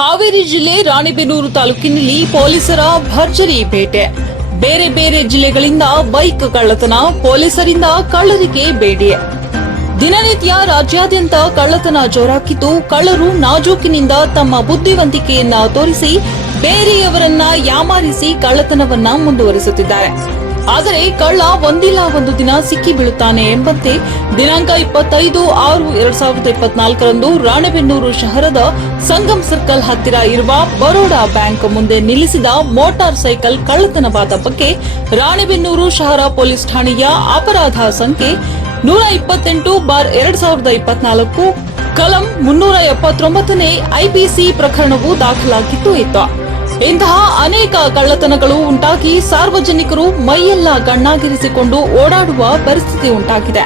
ಹಾವೇರಿ ಜಿಲ್ಲೆ ರಾಣೆಬೆನ್ನೂರು ತಾಲೂಕಿನಲ್ಲಿ ಪೊಲೀಸರ ಭರ್ಜರಿ ಬೇಟೆ ಬೇರೆ ಬೇರೆ ಜಿಲ್ಲೆಗಳಿಂದ ಬೈಕ್ ಕಳ್ಳತನ, ಪೊಲೀಸರಿಂದ ಕಳ್ಳರಿಗೆ ಬೇಡಿ. ದಿನನಿತ್ಯ ರಾಜ್ಯಾದ್ಯಂತ ಕಳ್ಳತನ ಜೋರಾಕಿದ್ದು ಕಳ್ಳರು ನಾಜೂಕಿನಿಂದ ತಮ್ಮ ಬುದ್ಧಿವಂತಿಕೆಯನ್ನ ತೋರಿಸಿ, ಬೇರೆಯವರನ್ನ ಯಾಮಾರಿಸಿ ಕಳ್ಳತನವನ್ನ ಮುಂದುವರಿಸುತ್ತಿದ್ದಾರೆ. ಆದರೆ ಕಳ್ಳ ಒಂದಿಲ್ಲ ಒಂದು ದಿನ ಸಿಕ್ಕಿ ಬೀಳುತ್ತಾನೆ ಎಂಬಂತೆ ದಿನಾಂಕ ಇಪ್ಪತ್ತೈದು ಆರು ಎರಡ್ ಸಾವಿರದ ಇಪ್ಪತ್ನಾಲ್ಕರಂದು ರಾಣೆಬೆನ್ನೂರು ಶಹರದ ಸಂಗಮ್ ಸರ್ಕಲ್ ಹತ್ತಿರ ಇರುವ ಬರೋಡಾ ಬ್ಯಾಂಕ್ ಮುಂದೆ ನಿಲ್ಲಿಸಿದ ಮೋಟಾರ್ ಸೈಕಲ್ ಕಳ್ಳತನವಾದ ಬಗ್ಗೆ ರಾಣೆಬೆನ್ನೂರು ಶಹರ ಪೊಲೀಸ್ ಠಾಣೆಯ ಅಪರಾಧ ಸಂಖ್ಯೆ ನೂರ ಇಪ್ಪತ್ತೆಂಟು ಬಾರ್ ಎರಡ್ ಸಾವಿರದ ಇಪ್ಪತ್ನಾಲ್ಕು, ಕಲಂ ಮುನ್ನೂರ ಎಪ್ಪತ್ತೊಂಬತ್ತನೇ ಐಪಿಸಿ ಪ್ರಕರಣವು ದಾಖಲಾಗಿತ್ತು ಇತ್ತು. ಇಂತಹ ಅನೇಕ ಕಳ್ಳತನಗಳು ಉಂಟಾಗಿ ಸಾರ್ವಜನಿಕರು ಮೈಯೆಲ್ಲ ಕಣ್ಣಾಗಿರಿಸಿಕೊಂಡು ಓಡಾಡುವ ಪರಿಸ್ಥಿತಿ ಉಂಟಾಗಿದೆ.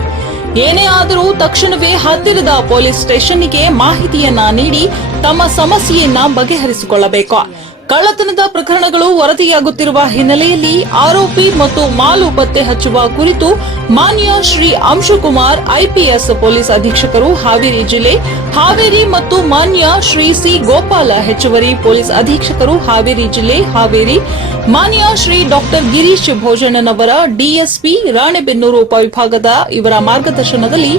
ಏನೇ ಆದರೂ ತಕ್ಷಣವೇ ಹತ್ತಿರದ ಪೊಲೀಸ್ ಸ್ಟೇಷನ್ಗೆ ಮಾಹಿತಿಯನ್ನ ನೀಡಿ ತಮ್ಮ ಸಮಸ್ಯೆಯನ್ನ ಬಗೆಹರಿಸಿಕೊಳ್ಳಬೇಕು. ಕಳ್ಳತನದ ಪ್ರಕರಣಗಳು ವರದಿಯಾಗುತ್ತಿರುವ ಹಿನ್ನೆಲೆಯಲ್ಲಿ ಆರೋಪಿ ಮತ್ತು ಮಾಲು ಪತ್ತೆ ಹಚ್ಚುವ ಕುರಿತು ಮಾನ್ಯ ಶ್ರೀ ಅಂಶುಕುಮಾರ್ ಐಪಿಎಸ್ ಪೊಲೀಸ್ ಅಧೀಕ್ಷಕರು ಹಾವೇರಿ ಜಿಲ್ಲೆ ಹಾವೇರಿ ಮತ್ತು ಮಾನ್ಯ ಶ್ರೀ ಸಿ ಗೋಪಾಲ ಹೆಚ್ಚುವರಿ ಪೊಲೀಸ್ ಅಧೀಕ್ಷಕರು ಹಾವೇರಿ ಜಿಲ್ಲೆ ಹಾವೇರಿ, ಮಾನ್ಯ ಶ್ರೀ ಡಾಕ್ಟರ್ ಗಿರೀಶ್ ಭೋಜಣ್ಣನವರ ಡಿಎಸ್ಪಿ ರಾಣೆಬೆನ್ನೂರು ಉಪವಿಭಾಗದ ಇವರ ಮಾರ್ಗದರ್ಶನದಲ್ಲಿ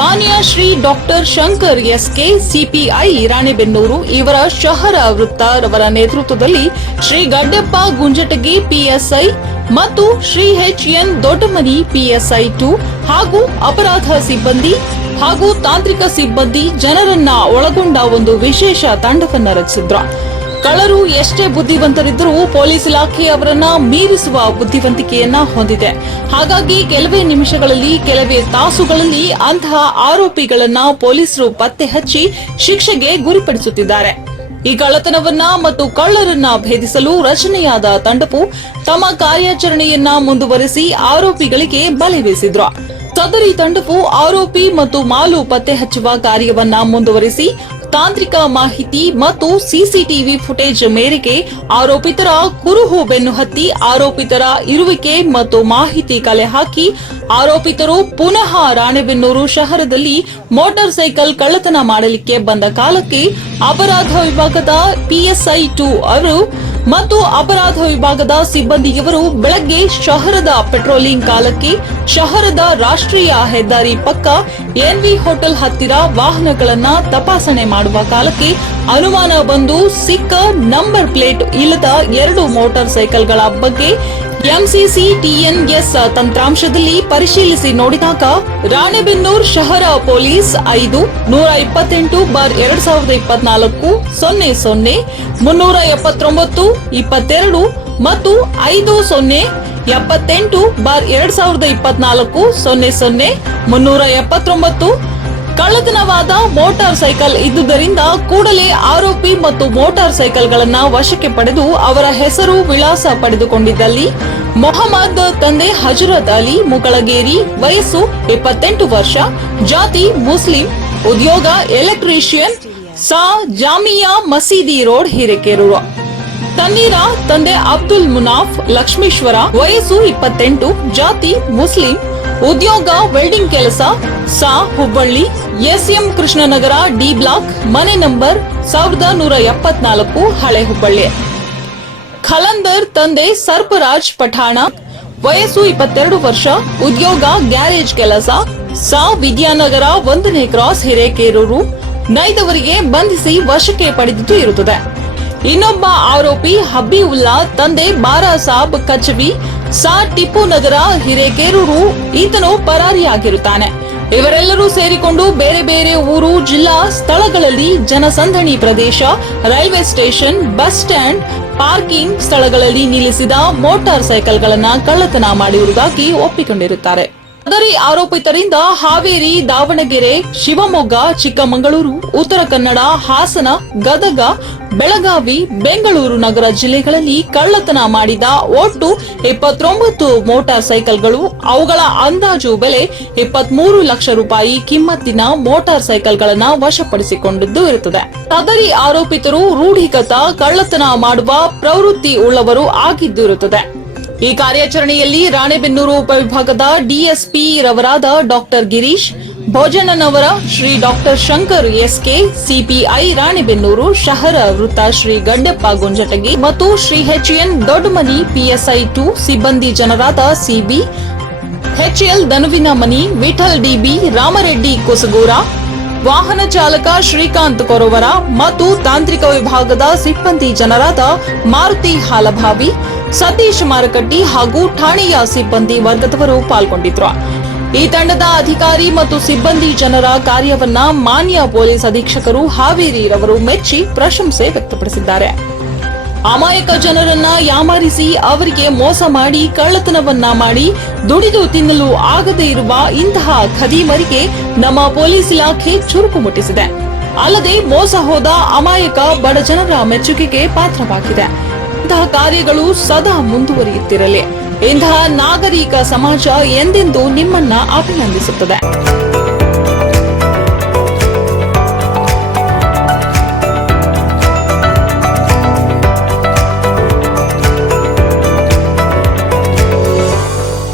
ಮಾನ್ಯ Shri doctor Shankar SK, CPI Ranebennur ಇವರ ಶಹರ ವೃತ್ತ ಅವರ ನೇತೃತ್ವದಲ್ಲಿ ಶ್ರೀ ಗಡ್ಡೆಪ್ಪ ಗುಂಜಟಗಿ ಪಿಎಸ್ಐ ಮತ್ತು Shri H N Doddamani PSI two ಹಾಗೂ ಅಪರಾಧ ಸಿಬ್ಬಂದಿ ಹಾಗೂ ತಾಂತ್ರಿಕ ಸಿಬ್ಬಂದಿ ಜನರನ್ನ ಒಳಗೊಂಡ ಒಂದು ವಿಶೇಷ ತಂಡವನ್ನ ರಚಿಸಿದ್ರು. ಕಳ್ಳರು ಎಷ್ಟೇ ಬುದ್ಧಿವಂತರಿದ್ದರೂ ಪೊಲೀಸ್ ಇಲಾಖೆ ಅವರನ್ನ ಮೀರಿಸುವ ಬುದ್ಧಿವಂತಿಕೆಯನ್ನ ಹೊಂದಿದೆ. ಹಾಗಾಗಿ ಕೆಲವೇ ನಿಮಿಷಗಳಲ್ಲಿ, ಕೆಲವೇ ತಾಸುಗಳಲ್ಲಿ ಅಂತಹ ಆರೋಪಿಗಳನ್ನ ಪೊಲೀಸರು ಪತ್ತೆ ಹಚ್ಚಿ ಶಿಕ್ಷೆಗೆ ಗುರಿಪಡಿಸುತ್ತಿದ್ದಾರೆ. ಈ ಕಳ್ಳತನವನ್ನ ಮತ್ತು ಕಳ್ಳರನ್ನ ಭೇದಿಸಲು ರಚನೆಯಾದ ತಂಡವು ತಮ್ಮ ಕಾರ್ಯಾಚರಣೆಯನ್ನ ಮುಂದುವರೆಸಿ ಆರೋಪಿಗಳಿಗೆ ಬಲೆ ಬೀಸಿದ್ರು. ಸದರಿ ತಂಡವು ಆರೋಪಿ ಮತ್ತು ಮಾಲು ಪತ್ತೆ ಹಚ್ಚುವ ಕಾರ್ಯವನ್ನ ಮುಂದುವರಿಸಿ ತಾಂತ್ರಿಕ ಮಾಹಿತಿ ಮತ್ತು ಸಿಸಿಟಿವಿ ಫುಟೇಜ್ ಮೇರೆಗೆ ಆರೋಪಿತರ ಕುರುಹು ಬೆನ್ನು ಹತ್ತಿ ಆರೋಪಿತರ ಇರುವಿಕೆ ಮತ್ತು ಮಾಹಿತಿ ಕಲೆ ಹಾಕಿ ಆರೋಪಿತರು ಪುನಃ ರಾಣೆಬೆನ್ನೂರು ಶಹರದಲ್ಲಿ ಮೋಟಾರ್ ಸೈಕಲ್ ಕಳ್ಳತನ ಮಾಡಲಿಕ್ಕೆ ಬಂದ ಕಾಲಕ್ಕೆ ಅಪರಾಧ ವಿಭಾಗದ ಪಿಎಸ್ಐ ಟು ಅವರು ಮತ್ತು ಅಪರಾಧ ವಿಭಾಗದ ಸಿಬ್ಬಂದಿಯವರು ಬೆಳಗ್ಗೆ ಶಹರದ ಪೆಟ್ರೋಲಿಂಗ್ ಕಾಲಕ್ಕೆ ಶಹರದ ರಾಷ್ಟ್ರೀಯ ಹೆದ್ದಾರಿ ಪಕ್ಕ ಎನ್ವಿ ಹೋಟೆಲ್ ಹತ್ತಿರ ವಾಹನಗಳನ್ನ ತಪಾಸಣೆ ಮಾಡುವ ಕಾಲಕ್ಕೆ ಅನುಮಾನ ಬಂದು ಸಿಕ್ಕ ನಂಬರ್ ಪ್ಲೇಟ್ ಇಲ್ಲದ ಎರಡು ಮೋಟಾರ್ ಸೈಕಲ್ಗಳ ಬಗ್ಗೆ ಎಂಸಿಸಿ ಟಿಎನ್ಎಸ್ ತಂತ್ರಾಂಶದಲ್ಲಿ ಪರಿಶೀಲಿಸಿ ನೋಡಿದಾಗ ರಾಣೆಬೆನ್ನೂರ್ ಶಹರ ಪೊಲೀಸ್ ಐದು, ನೂರ ಇಪ್ಪತ್ತೆಂಟು ಬಾರ್ ಎರಡ್ ಸಾವಿರದ ಇಪ್ಪತ್ನಾಲ್ಕು, ಸೊನ್ನೆ ಸೊನ್ನೆ, ಮುನ್ನೂರ ಎಪ್ಪತ್ತೊಂಬತ್ತು, ಇಪ್ಪತ್ತೆರಡು ಮತ್ತು ಐದು ಸೊನ್ನೆ, ಎಪ್ಪತ್ತೆಂಟು ಬಾರ್ ಎರಡ್ ಸಾವಿರದ ಇಪ್ಪತ್ನಾಲ್ಕು, ಸೊನ್ನೆ ಸೊನ್ನೆ, ಮುನ್ನೂರ ಎಪ್ಪತ್ತೊಂಬತ್ತು ಕಳ್ಳತನವಾದ ಮೋಟಾರ್ ಸೈಕಲ್ ಇದ್ದುದರಿಂದ ಕೂಡಲೇ ಆರೋಪಿ ಮತ್ತು ಮೋಟಾರ್ ಸೈಕಲ್ಗಳನ್ನ ವಶಕ್ಕೆ ಪಡೆದು ಅವರ ಹೆಸರು ವಿಳಾಸ ಪಡೆದುಕೊಂಡಿದ್ದಲ್ಲಿ ಮೊಹಮ್ಮದ್ ತಂದೆ ಹಜರತ್ ಅಲಿ ಮುಗಳಗೇರಿ ವಯಸ್ಸು ಇಪ್ಪತ್ತೆಂಟು ವರ್ಷ, ಜಾತಿ ಮುಸ್ಲಿಂ, ಉದ್ಯೋಗ ಎಲೆಕ್ಟ್ರಿಷಿಯನ್ ಸಾ ಜಾಮಿಯಾ ಮಸೀದಿ ರೋಡ್ ಹಿರೇಕೆರೂರು. ತನ್ನೀರ ತಂದೆ ಅಬ್ದುಲ್ ಮುನಾಫ್ ಲಕ್ಷ್ಮೀಶ್ವರ ವಯಸ್ಸು ಇಪ್ಪತ್ತೆಂಟು, ಜಾತಿ ಮುಸ್ಲಿಂ ಉದ್ಯೋಗ ವೆಲ್ಡಿಂಗ್ ಕೆಲಸ, ಸಾ, Hubballi, SM Krishnanagar, D block, ಮನೆ ನಂಬರ್ ಸಾವಿರದ ನೂರ ಎಪ್ಪತ್ನಾಲ್ಕು, ಹಳೆ ಹುಬ್ಬಳ್ಳಿ. ಖಲಂದರ್ ತಂದೆ ಸರ್ಪರಾಜ್ ಪಠಾಣ, ವಯಸ್ಸು ಇಪ್ಪತ್ತೆರಡು ವರ್ಷ, ಉದ್ಯೋಗ, ಗ್ಯಾರೇಜ್ ಕೆಲಸ, ಸಾ, ವಿದ್ಯಾನಗರ ಒಂದನೇ ಕ್ರಾಸ್ ಹಿರೇಕೇರೂರು, ನೈದವರಿಗೆ ಬಂಧಿಸಿ ವಶಕ್ಕೆ ಪಡೆದಿದ್ದು ಇರುತ್ತದೆ. ಇನ್ನೊಬ್ಬ ಆರೋಪಿ ಹಬೀವುಲ್ಲಾ ತಂದೆ ಬಾರಾ ಸಾಬ್ ಕಚವಿ ಸಾ ಟಿಪ್ಪು ನಗರ, ಹಿರೇಕೇರೂರು, ಈತನು ಪರಾರಿಯಾಗಿರುತ್ತಾನೆ. ಇವರೆಲ್ಲರೂ ಸೇರಿಕೊಂಡು ಬೇರೆ ಬೇರೆ ಊರು, ಜಿಲ್ಲಾ, ಸ್ಥಳಗಳಲ್ಲಿ ಜನಸಂದಣಿ ಪ್ರದೇಶ, railway station, bus stand, parking ಸ್ಥಳಗಳಲ್ಲಿ ನಿಲ್ಲಿಸಿದ ಮೋಟಾರ್ ಸೈಕಲ್ಗಳನ್ನು ಕಳ್ಳತನ ಮಾಡಿರುವುದಾಗಿ ಒಪ್ಪಿಕೊಂಡಿರುತ್ತಾರೆ. ಸದರಿ ಆರೋಪಿತರಿಂದ ಹಾವೇರಿ, ದಾವಣಗೆರೆ, ಶಿವಮೊಗ್ಗ, ಚಿಕ್ಕಮಗಳೂರು, ಉತ್ತರ ಕನ್ನಡ, ಹಾಸನ, ಗದಗ ಬೆಳಗಾವಿ, ಬೆಂಗಳೂರು ನಗರ ಜಿಲ್ಲೆಗಳಲ್ಲಿ ಕಳ್ಳತನ ಮಾಡಿದ ಒಟ್ಟು ಇಪ್ಪತ್ತೊಂಬತ್ತು ಮೋಟಾರ್ ಸೈಕಲ್ಗಳು. ಅವುಗಳ ಅಂದಾಜು ಬೆಲೆ ಇಪ್ಪತ್ಮೂರು ಲಕ್ಷ ರೂಪಾಯಿ. ಕಿಮ್ಮತ್ತಿನ ಮೋಟಾರ್ ಸೈಕಲ್ಗಳನ್ನು ವಶಪಡಿಸಿಕೊಂಡಿದ್ದು ಇರುತ್ತದೆ. ಸದರಿ ಆರೋಪಿತರು ರೂಢಿಗತ ಕಳ್ಳತನ ಮಾಡುವ ಪ್ರವೃತ್ತಿ ಉಳ್ಳವರು ಆಗಿದ್ದು ಇರುತ್ತದೆ. ಈ ಕಾರ್ಯಾಚರಣೆಯಲ್ಲಿ ರಾಣೆಬೆನ್ನೂರು ಉಪವಿಭಾಗದ DSP ರವರಾದ doctor Girish Bhojannavar Shri doctor Shankar SK, CPI Ranibennur, ಶಹರ ವೃತ್ತ ಶ್ರೀ ಗಂಡಪ್ಪ ಗುಂಜಟಗಿ ಮತ್ತು Shri HN Doddamani PSI two ಸಿಬ್ಬಂದಿ ಜನರಾದ CB HL Danuvinamani Vithal DB, Ramareddy Kusagur, ವಾಹನ ಚಾಲಕ ಶ್ರೀಕಾಂತ್ ಕೊರವರ ಮತ್ತು ತಾಂತ್ರಿಕ ವಿಭಾಗದ ಸಿಬ್ಬಂದಿ ಜನರಾದ ಮಾರುತಿ ಹಾಲಭಾವಿ, ಸತೀಶ್ ಮಾರಕಟ್ಟಿ ಹಾಗೂ ಠಾಣೆಯ ಸಿಬ್ಬಂದಿ ವರ್ಗದವರು ಪಾಲ್ಗೊಂಡಿದ್ರು ಈ ತಂಡದ ಅಧಿಕಾರಿ ಮತ್ತು ಸಿಬ್ಬಂದಿ ಜನರ ಕಾರ್ಯವನ್ನ ಮಾನ್ಯ ಪೊಲೀಸ್ ಅಧೀಕ್ಷಕರು ಹಾವೇರಿರವರು ಮೆಚ್ಚಿ ಪ್ರಶಂಸೆ ವ್ಯಕ್ತಪಡಿಸಿದ್ದಾರೆ. ಅಮಾಯಕ ಜನರನ್ನ ಯಾಮಾರಿಸಿ ಅವರಿಗೆ ಮೋಸ ಮಾಡಿ ಕಳ್ಳತನವನ್ನ ಮಾಡಿ ದುಡಿದು ತಿನ್ನಲು ಆಗದೇ ಇರುವ ಇಂತಹ ಖದೀಮರಿಗೆ ನಮ್ಮ ಪೊಲೀಸ್ ಇಲಾಖೆ ಚುರುಕು ಮುಟ್ಟಿಸಿದೆ. ಅಲ್ಲದೆ ಮೋಸ ಹೋದ ಅಮಾಯಕ ಬಡ ಜನರ ಮೆಚ್ಚುಗೆಗೆ ಪಾತ್ರವಾಗಿದೆ. ಇಂತಹ ಕಾರ್ಯಗಳು ಸದಾ ಮುಂದುವರಿಯುತ್ತಿರಲಿ. ಇಂತಹ ನಾಗರಿಕ ಸಮಾಜ ಎಂದೆಂದು ನಿಮ್ಮನ್ನ ಅಭಿನಂದಿಸುತ್ತದೆ.